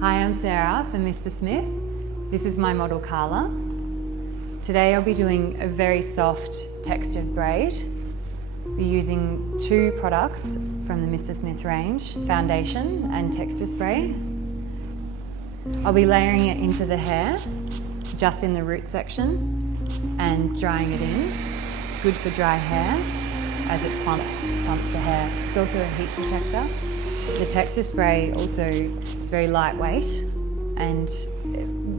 Hi, I'm Sarah from Mr. Smith. This is my model Carla. Today I'll be doing a very soft textured braid. We're using two products from the Mr. Smith range, foundation and texture spray. I'll be layering it into the hair, just in the root section, and drying it in. It's good for dry hair as it plumps the hair. It's also a heat protector. The texture spray also is very lightweight, and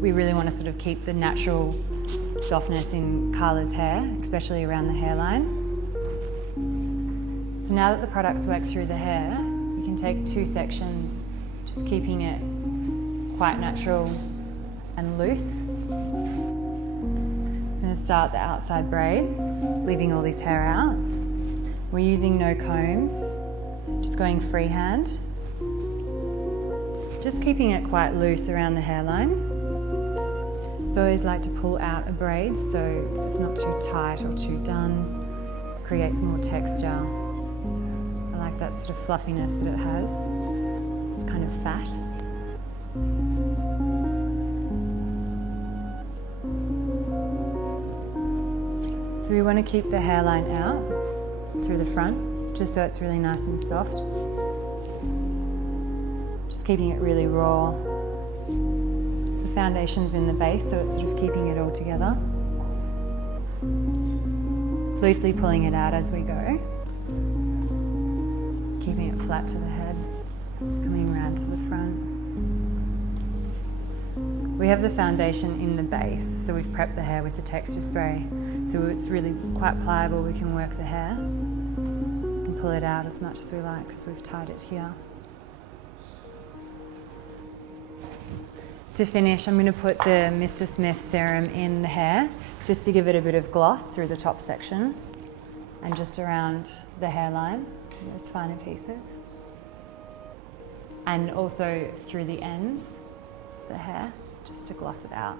we really want to sort of keep the natural softness in Carla's hair, especially around the hairline. So now that the products work through the hair, you can take two sections, just keeping it quite natural and loose. So I'm going to start the outside braid, leaving all this hair out. We're using no combs, just going freehand. Just keeping it quite loose around the hairline. So I always like to pull out a braid so it's not too tight or too done. Creates more texture. I like that sort of fluffiness that it has. It's kind of fat. So we want to keep the hairline out through the front, just so it's really nice and soft. Just keeping it really raw. The foundation's in the base, so it's sort of keeping it all together. Loosely pulling it out as we go. Keeping it flat to the head, coming around to the front. We have the foundation in the base, so we've prepped the hair with the texture spray. So it's really quite pliable, we can work the hair. We can pull it out as much as we like because we've tied it here. To finish, I'm going to put the Mr. Smith serum in the hair, just to give it a bit of gloss through the top section and just around the hairline, those finer pieces. And also through the ends of the hair, just to gloss it out.